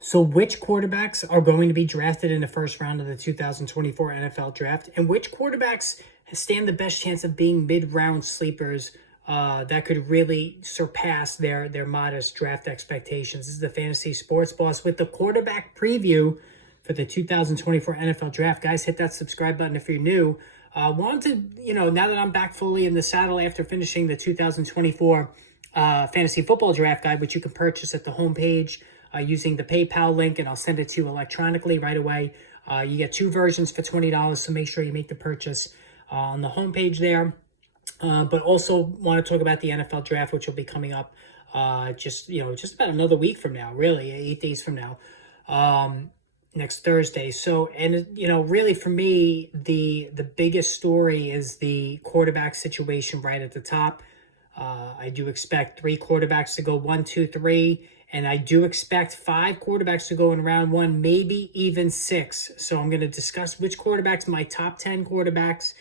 So, which quarterbacks are going to be drafted in the first round of the 2024 NFL draft, and which quarterbacks stand the best chance of being mid-round sleepers that could really surpass their modest draft expectations? This is the Fantasy Sports Boss with the quarterback preview for the 2024 NFL draft. Guys, hit that subscribe button if you're new. Wanted to, now that I'm back fully in the saddle after finishing the 2024 fantasy football draft guide, which you can purchase at the homepage using the PayPal link, and I'll send it to you electronically right away. You get two versions for $20, so make sure you make the purchase on the homepage there. But also want to talk about the NFL draft, which will be coming up just about another week from now, really, 8 days from now, next Thursday. So, and really for me, the biggest story is the quarterback situation right at the top. I do expect 3 quarterbacks to go 1, 2, 3, and I do expect 5 quarterbacks to go in round 1, maybe even 6. So I'm going to discuss which quarterbacks, my top 10 quarterbacks,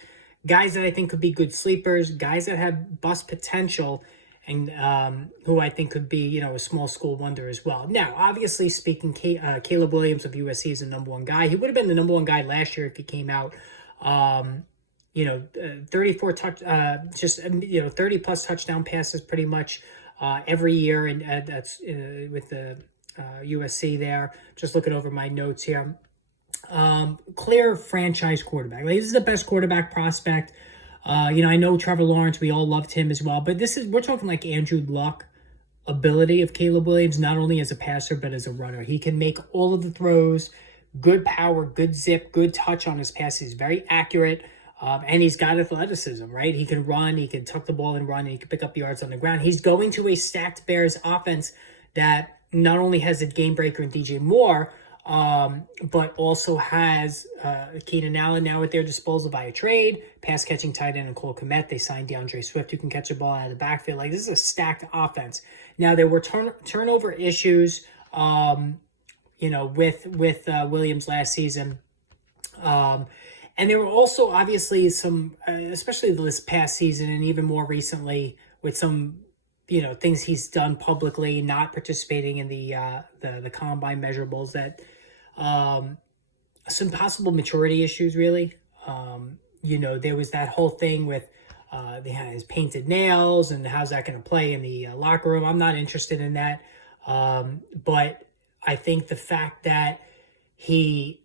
guys that I think could be good sleepers, guys that have bust potential, and who I think could be, a small school wonder as well. Now, obviously speaking, Caleb Williams of USC is the number 1 guy. He would have been the number 1 guy last year if he came out. 34 30 plus touchdown passes pretty much every year, and that's with the USC there. Just looking over my notes here. Clear franchise quarterback. Like, this is the best quarterback prospect. I know Trevor Lawrence, we all loved him as well, but we're talking like Andrew Luck ability of Caleb Williams, not only as a passer, but as a runner. He can make all of the throws, good power, good zip, good touch on his passes. He's very accurate. And he's got athleticism, right? He can run, he can tuck the ball and run, and he can pick up yards on the ground. He's going to a stacked Bears offense that not only has a game breaker in DJ Moore, but also has Keenan Allen now at their disposal via trade, pass catching tight end and Cole Kmet. They signed DeAndre Swift, who can catch the ball out of the backfield. Like, this is a stacked offense. Now, there were turnover issues, with Williams last season. And there were also obviously some, especially this past season and even more recently, with some, things he's done publicly, not participating in the combine measurables, that some possible maturity issues, really. There was that whole thing with his painted nails, and how's that going to play in the locker room. I'm not interested in that. But I think the fact that he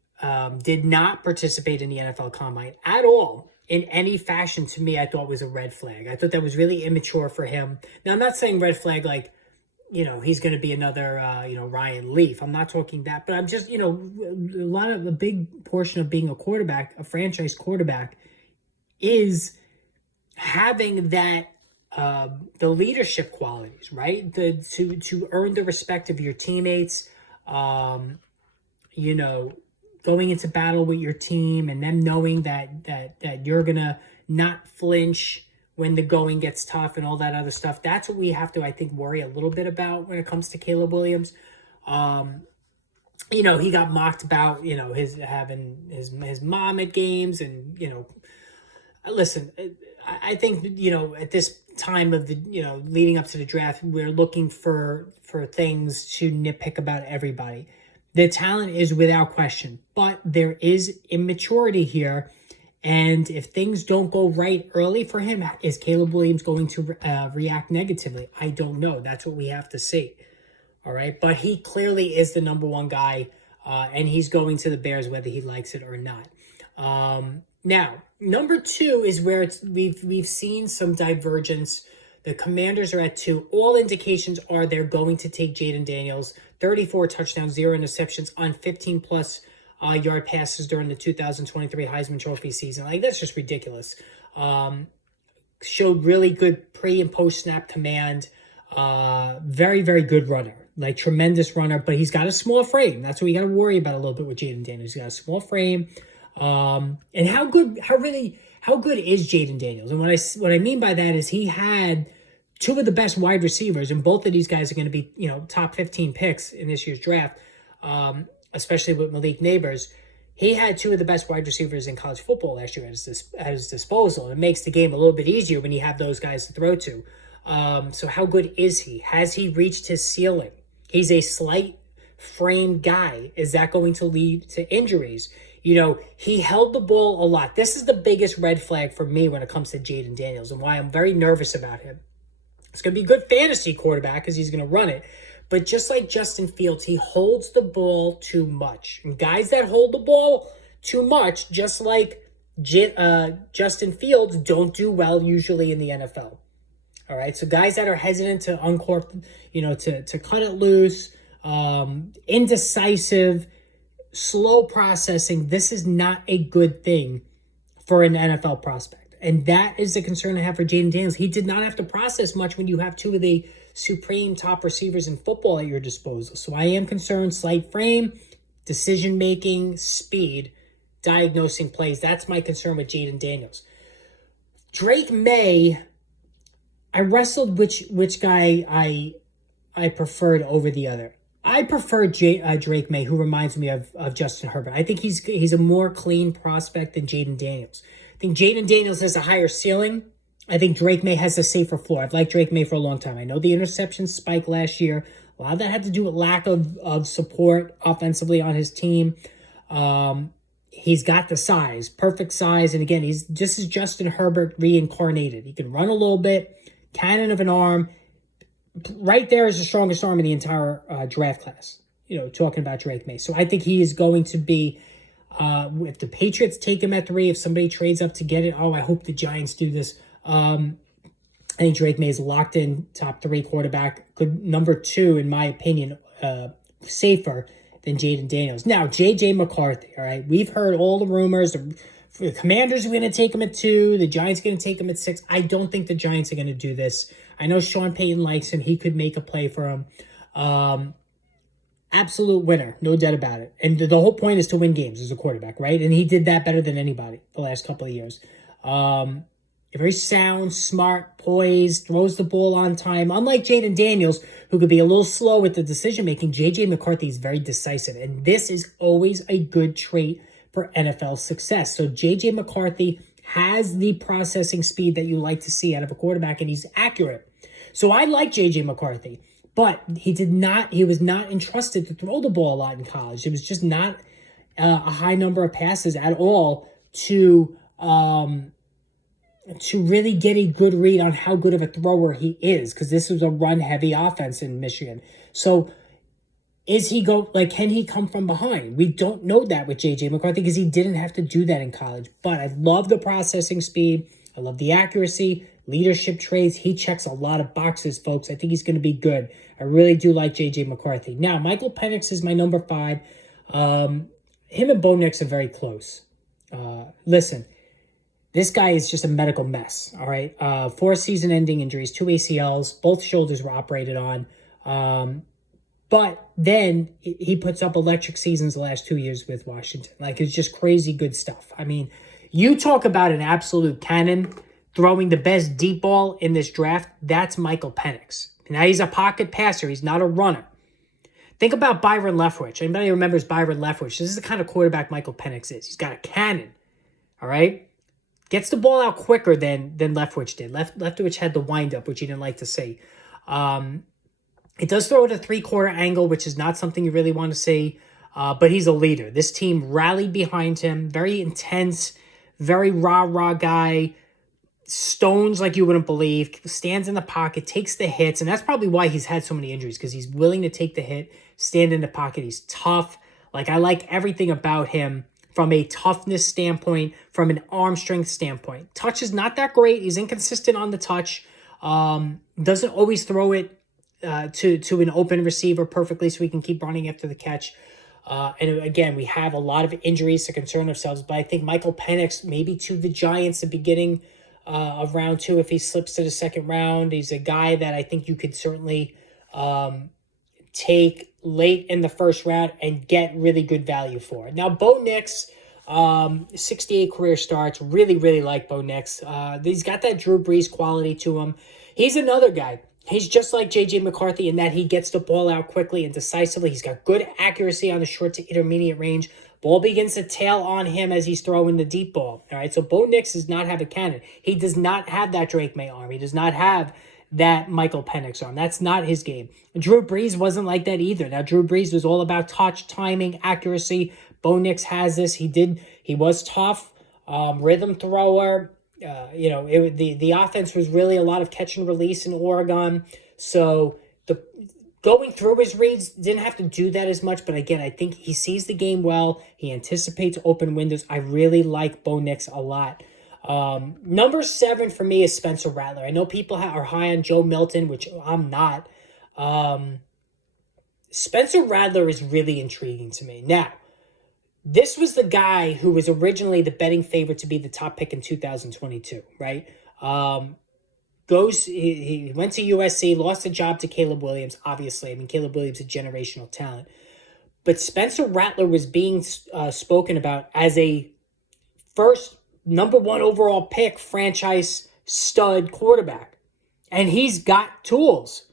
did not participate in the NFL Combine at all in any fashion, to me, I thought was a red flag. I thought that was really immature for him. Now, I'm not saying red flag like, he's going to be another, Ryan Leaf. I'm not talking that, but I'm just, a big portion of being a quarterback, a franchise quarterback, is having that, the leadership qualities, right? To earn the respect of your teammates, going into battle with your team, and them knowing that you're gonna not flinch when the going gets tough and all that other stuff. That's what we have to, I think, worry a little bit about when it comes to Caleb Williams. He got mocked about, his having his mom at games, and listen, I think at this time of the leading up to the draft, we're looking for things to nitpick about everybody. The talent is without question, but there is immaturity here. And if things don't go right early for him, is Caleb Williams going to react negatively? I don't know. That's what we have to see. All right. But he clearly is the number 1 guy, and he's going to the Bears whether he likes it or not. Now, number 2 is where we've seen some divergence. The Commanders are at 2. All indications are they're going to take Jayden Daniels. 34 touchdowns, 0 interceptions on 15-plus yard passes during the 2023 Heisman Trophy season. Like, that's just ridiculous. Showed really good pre- and post-snap command. Very, very good runner. Like, tremendous runner, but he's got a small frame. That's what we got to worry about a little bit with Jayden Daniels. He's got a small frame. And how good is Jayden Daniels? And what I mean by that is he had 2 of the best wide receivers, and both of these guys are going to be, top 15 picks in this year's draft, especially with Malik Nabers. He had 2 of the best wide receivers in college football last year at his disposal. It makes the game a little bit easier when you have those guys to throw to. So how good is he? Has he reached his ceiling? He's a slight frame guy? Is that going to lead to injuries? He held the ball a lot. This is the biggest red flag for me when it comes to Jaden Daniels and why I'm very nervous about him. It's going to be a good fantasy quarterback because he's going to run it. But just like Justin Fields, he holds the ball too much. And guys that hold the ball too much, just like Justin Fields, don't do well usually in the NFL. All right, so guys that are hesitant to uncork, to cut it loose, indecisive, slow processing, this is not a good thing for an NFL prospect. And that is the concern I have for Jaden Daniels. He did not have to process much when you have two of the supreme top receivers in football at your disposal. So I am concerned, slight frame, decision-making, speed, diagnosing plays. That's my concern with Jaden Daniels. Drake May, I wrestled which guy I preferred over the other. I prefer Drake May, who reminds me of Justin Herbert. I think he's a more clean prospect than Jaden Daniels. I think Jaden Daniels has a higher ceiling. I think Drake May has a safer floor. I've liked Drake May for a long time. I know the interception spike last year. A lot of that had to do with lack of support offensively on his team. He's got the size, perfect size. And again, this is Justin Herbert reincarnated. He can run a little bit, cannon of an arm. Right there is the strongest arm in the entire draft class, talking about Drake May. So I think he is going to be, if the Patriots take him at 3, if somebody trades up to get it, I hope the Giants do this. I think Drake May is locked in top 3 quarterback. Good number 2, in my opinion, safer than Jaden Daniels. Now, J.J. McCarthy, all right? We've heard all the rumors. The Commanders are going to take him at 2. The Giants are going to take him at 6. I don't think the Giants are going to do this. I know Sean Payton likes him. He could make a play for him. Absolute winner, no doubt about it. And the whole point is to win games as a quarterback, right? And he did that better than anybody the last couple of years. Very sound, smart, poised, throws the ball on time. Unlike Jaden Daniels, who could be a little slow with the decision-making, J.J. McCarthy is very decisive. And this is always a good trait for NFL success. So J.J. McCarthy has the processing speed that you like to see out of a quarterback, and he's accurate. So I like J.J. McCarthy, but he was not entrusted to throw the ball a lot in college. It was just not a high number of passes at all to really get a good read on how good of a thrower he is, because this was a run-heavy offense in Michigan. So can he come from behind? We don't know that with J.J. McCarthy because he didn't have to do that in college. But I love the processing speed. I love the accuracy, leadership traits. He checks a lot of boxes, folks. I think he's going to be good. I really do like J.J. McCarthy. Now, Michael Penix is my number 5. Him and Bo Nix are very close. Listen, this guy is just a medical mess, all right? 4 season-ending injuries, 2 ACLs, both shoulders were operated on. But then he puts up electric seasons the last 2 years with Washington. It's just crazy good stuff. I mean, you talk about an absolute cannon throwing the best deep ball in this draft. That's Michael Penix. Now, he's a pocket passer. He's not a runner. Think about Byron Leftwich. Anybody remembers Byron Leftwich? This is the kind of quarterback Michael Penix is. He's got a cannon, all right? Gets the ball out quicker than Leftwich did. Leftwich had the windup, which he didn't like to see. It does throw at a 3-quarter angle, which is not something you really want to see, but he's a leader. This team rallied behind him. Very intense, very rah-rah guy. Stones like you wouldn't believe. Stands in the pocket, takes the hits, and that's probably why he's had so many injuries, because he's willing to take the hit, stand in the pocket. He's tough. I like everything about him from a toughness standpoint, from an arm strength standpoint. Touch is not that great. He's inconsistent on the touch. Doesn't always throw it to an open receiver perfectly so we can keep running after the catch. And again, we have a lot of injuries to concern ourselves, but I think Michael Penix, maybe to the Giants, the beginning of round 2, if he slips to the second round. He's a guy that I think you could certainly take late in the first round and get really good value for. Now, Bo Nix, 68 career starts. Really, really like Bo Nix. He's got that Drew Brees quality to him. He's another guy. He's just like J.J. McCarthy in that he gets the ball out quickly and decisively. He's got good accuracy on the short to intermediate range. Ball begins to tail on him as he's throwing the deep ball. All right, so Bo Nix does not have a cannon. He does not have that Drake May arm. He does not have that Michael Penix arm. That's not his game. Drew Brees wasn't like that either. Now, Drew Brees was all about touch, timing, accuracy. Bo Nix has this. He was tough, rhythm thrower. The offense was really a lot of catch and release in Oregon. So going through his reads, didn't have to do that as much. But again, I think he sees the game well. He anticipates open windows. I really like Bo Nix a lot. Number 7 for me is Spencer Rattler. I know people are high on Joe Milton, which I'm not. Spencer Rattler is really intriguing to me. Now, this was the guy who was originally the betting favorite to be the top pick in 2022, right? He went to USC, lost the job to Caleb Williams, obviously. I mean, Caleb Williams is a generational talent. But Spencer Rattler was being spoken about as a first number 1 overall pick, franchise stud quarterback. And he's got tools.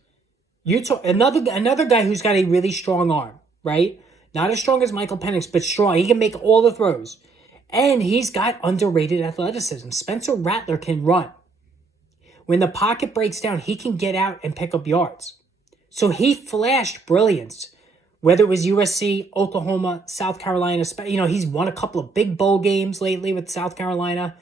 Another guy who's got a really strong arm, right? Not as strong as Michael Penix, but strong. He can make all the throws. And he's got underrated athleticism. Spencer Rattler can run. When the pocket breaks down, he can get out and pick up yards. So he flashed brilliance. Whether it was USC, Oklahoma, South Carolina, he's won a couple of big bowl games lately with South Carolina.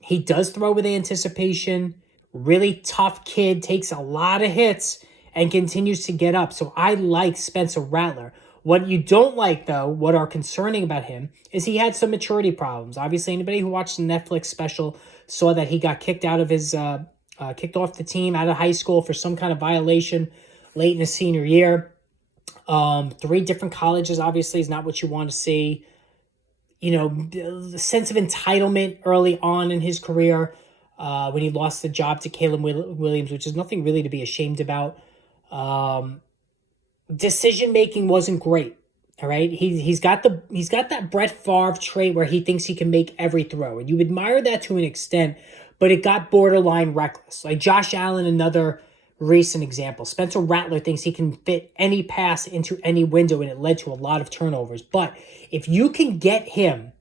He does throw with anticipation. Really tough kid, takes a lot of hits and continues to get up. So I like Spencer Rattler. What you don't like, though, what are concerning about him, is he had some maturity problems. Obviously, anybody who watched the Netflix special saw that he got kicked off the team out of high school for some kind of violation late in his senior year. 3 different colleges, obviously, is not what you want to see. The sense of entitlement early on in his career when he lost the job to Caleb Williams, which is nothing really to be ashamed about. Decision-making wasn't great, all right? He's got that Brett Favre trait where he thinks he can make every throw, and you admire that to an extent, but it got borderline reckless. Like Josh Allen, another recent example. Spencer Rattler thinks he can fit any pass into any window, and it led to a lot of turnovers. But if you can get him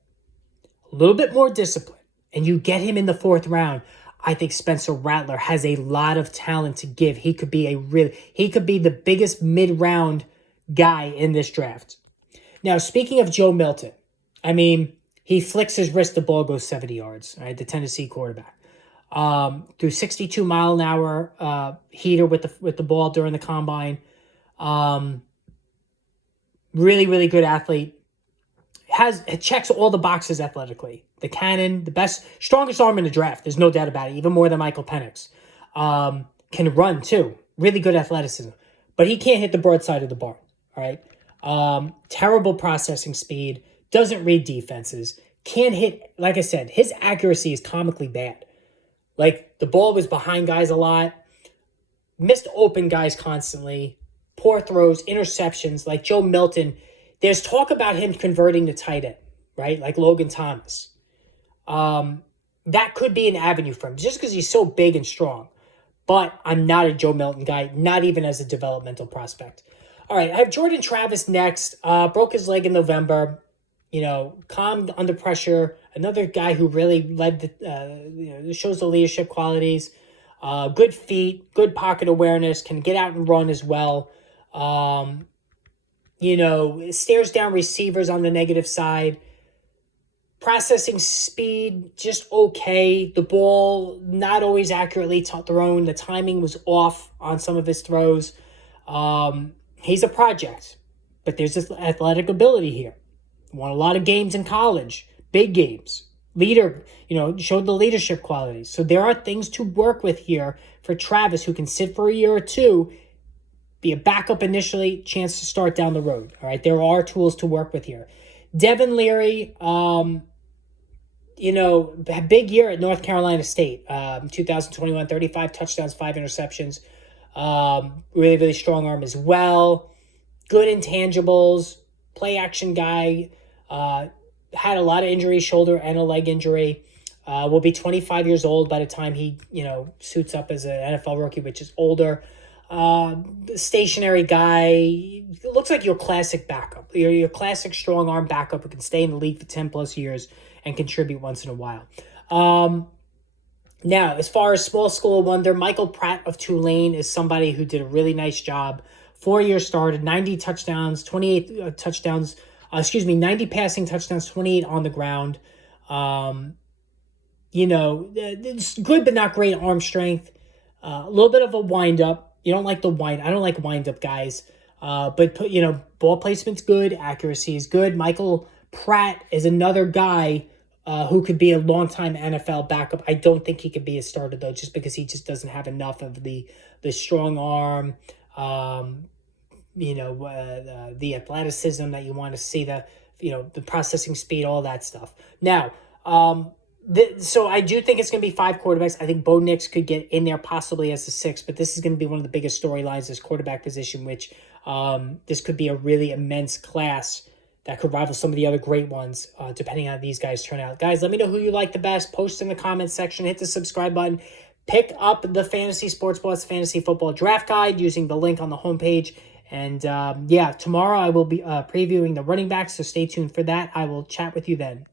a little bit more discipline and you get him in the 4th round, I think Spencer Rattler has a lot of talent to give. He could be the biggest mid-round guy in this draft. Now, speaking of Joe Milton, I mean, he flicks his wrist, the ball goes 70 yards, right? The Tennessee quarterback. Through 62 mile an hour heater with the ball during the combine. Really, really good athlete. It checks all the boxes athletically. The cannon, strongest arm in the draft. There's no doubt about it. Even more than Michael Penix. Can run too. Really good athleticism. But he can't hit the broadside of the barn. All right. Terrible processing speed. Doesn't read defenses. Can't hit. Like I said, his accuracy is comically bad. Like, the ball was behind guys a lot. Missed open guys constantly. Poor throws, interceptions. Like Joe Milton, there's talk about him converting to tight end, right? Like Logan Thomas. That could be an avenue for him, just because he's so big and strong. But I'm not a Joe Milton guy, not even as a developmental prospect. All right, I have Jordan Travis next. Broke his leg in November. Calm under pressure. Another guy who really shows the leadership qualities. Good feet, good pocket awareness, can get out and run as well. Stares down receivers on the negative side. Processing speed, just okay. The ball, not always accurately thrown. The timing was off on some of his throws. He's a project, but there's this athletic ability here. Won a lot of games in college, big games. Leader, showed the leadership qualities. So there are things to work with here for Travis, who can sit for a year or two, be a backup initially, chance to start down the road. All right, there are tools to work with here. Devin Leary, big year at North Carolina State. 2021, 35 touchdowns, 5 interceptions. Really, really strong arm as well. Good intangibles. Play action guy. Had a lot of injuries, shoulder and a leg injury. Will be 25 years old by the time he, suits up as an NFL rookie, which is older. Stationary guy. Looks like your classic backup. Your classic strong arm backup who can stay in the league for 10 plus years and contribute once in a while. Now, as far as small school wonder, Michael Pratt of Tulane is somebody who did a really nice job. 4 year started, 90 touchdowns, 28 touchdowns, 90 passing touchdowns, 28 on the ground. Um, it's good but not great arm strength. A little bit of a wind up. You don't like the wind. I don't like wind up guys. But ball placement's good. Accuracy is good. Michael Pratt is another guy who could be a long-time NFL backup. I don't think he could be a starter though, just because he just doesn't have enough of the strong arm, the athleticism that you want to see, the processing speed, all that stuff. Now, so I do think it's going to be 5 quarterbacks. I think Bo Nix could get in there possibly as a 6, but this is going to be one of the biggest storylines, this quarterback position, which this could be a really immense class that could rival some of the other great ones, depending on how these guys turn out. Guys, let me know who you like the best. Post in the comments section. Hit the subscribe button. Pick up the Fantasy Sports Plus Fantasy Football Draft Guide using the link on the homepage. And tomorrow I will be previewing the running backs, so stay tuned for that. I will chat with you then.